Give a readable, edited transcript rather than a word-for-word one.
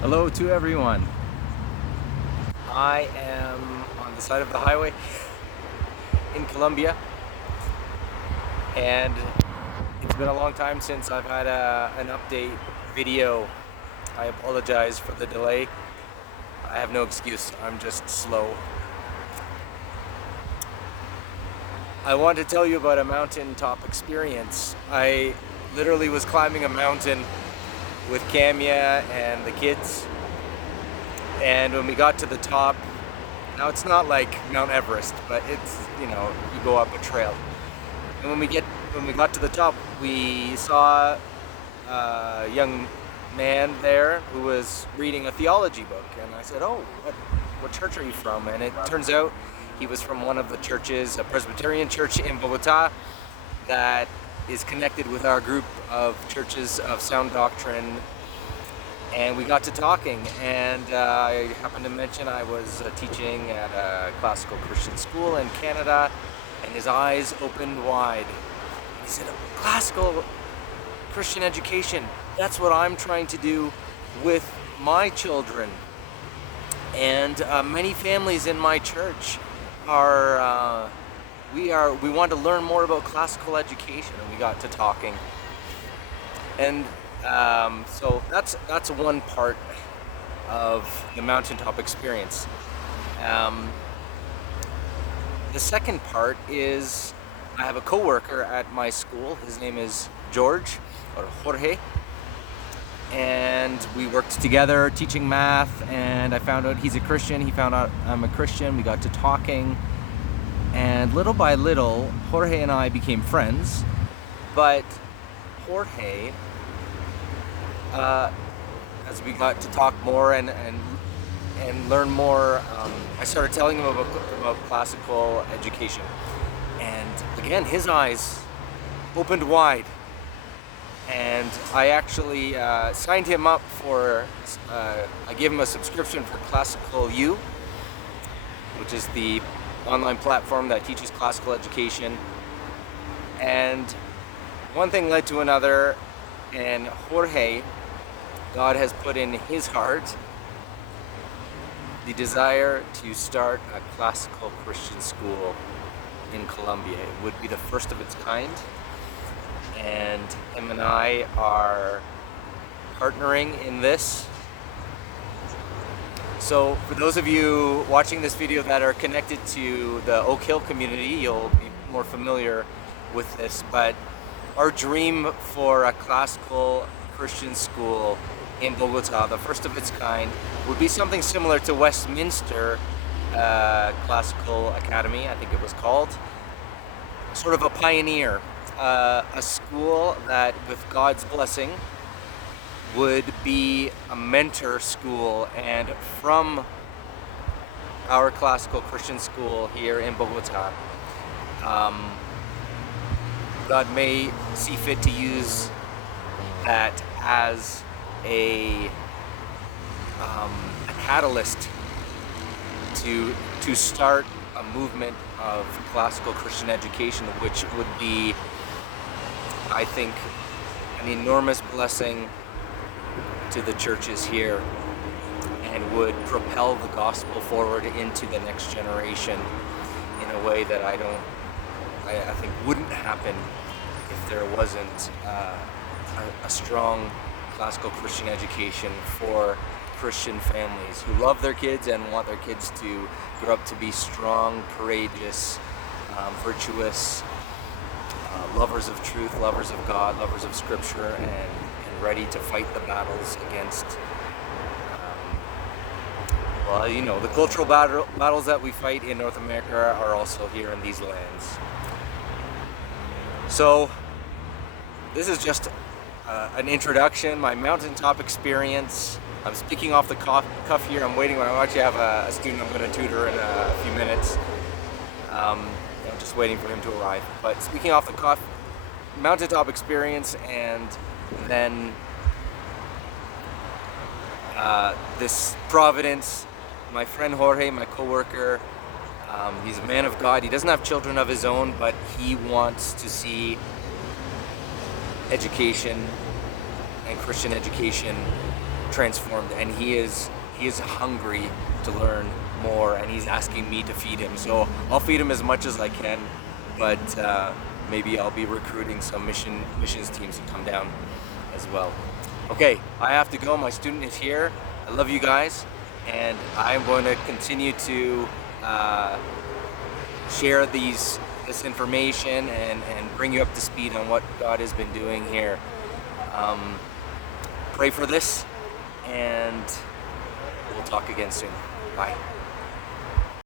Hello to everyone. I am on the side of the highway in Colombia, and it's been a long time since I've had an update video. I apologize for the delay. I have no excuse, I'm just slow. I want to tell you about a mountaintop experience. I literally was climbing a mountain with Kamia and the kids, and when we got to the top, now it's not like Mount Everest, but it's, you go up a trail. And when we got to the top, we saw a young man there who was reading a theology book, and I said, "Oh, what church are you from?" And it turns out he was from one of the churches, a Presbyterian church in Bogota, that is connected with our group of churches of sound doctrine. And we got to talking, and I happened to mention I was teaching at a classical Christian school in Canada, and his eyes opened wide. He said, "Classical Christian education, that's what I'm trying to do with my children. And many families in my church we want to learn more about classical education." And we got to talking. And so that's one part of the mountaintop experience. The second part is I have a coworker at my school. His name is George, or Jorge, and we worked together teaching math, and I found out he's a Christian. He found out I'm a Christian. We got to talking, and little by little, Jorge and I became friends. But Jorge, as we got to talk more and learn more, I started telling him about classical education. And again, his eyes opened wide. And I actually signed him up I gave him a subscription for Classical U, which is the online platform that teaches classical education. And one thing led to another, and Jorge, God has put in his heart the desire to start a classical Christian school in Colombia. It would be the first of its kind, and him and I are partnering in this. So for those of you watching this video that are connected to the Oak Hill community, you'll be more familiar with this, but our dream for a classical Christian school in Bogota, the first of its kind, would be something similar to Westminster Classical Academy, I think it was called. Sort of a pioneer, a school that, with God's blessing, would be a mentor school. And from our classical Christian school here in Bogota, God may see fit to use that as a catalyst to start a movement of classical Christian education, which would be, I think, an enormous blessing to the churches here, and would propel the gospel forward into the next generation in a way that I think wouldn't happen if there wasn't a strong classical Christian education for Christian families who love their kids and want their kids to grow up to be strong, courageous, virtuous, lovers of truth, lovers of God, lovers of Scripture, and ready to fight the battles against, the cultural battles that we fight in North America are also here in these lands. So this is just an introduction, my mountaintop experience. I'm speaking off the cuff here. I actually have a student I'm going to tutor in a few minutes. I'm just waiting for him to arrive. But speaking off the cuff, mountaintop experience, and then this Providence, my friend Jorge, my coworker, he's a man of God. He doesn't have children of his own, but he wants to see education and Christian education transformed, and he is hungry to learn more, and he's asking me to feed him. So I'll feed him as much as I can, but maybe I'll be recruiting some missions teams to come down as well. Okay, I have to go. My student is here. I love you guys, and I'm going to continue to share this information and bring you up to speed on what God has been doing here. Pray for this, and we'll talk again soon. Bye.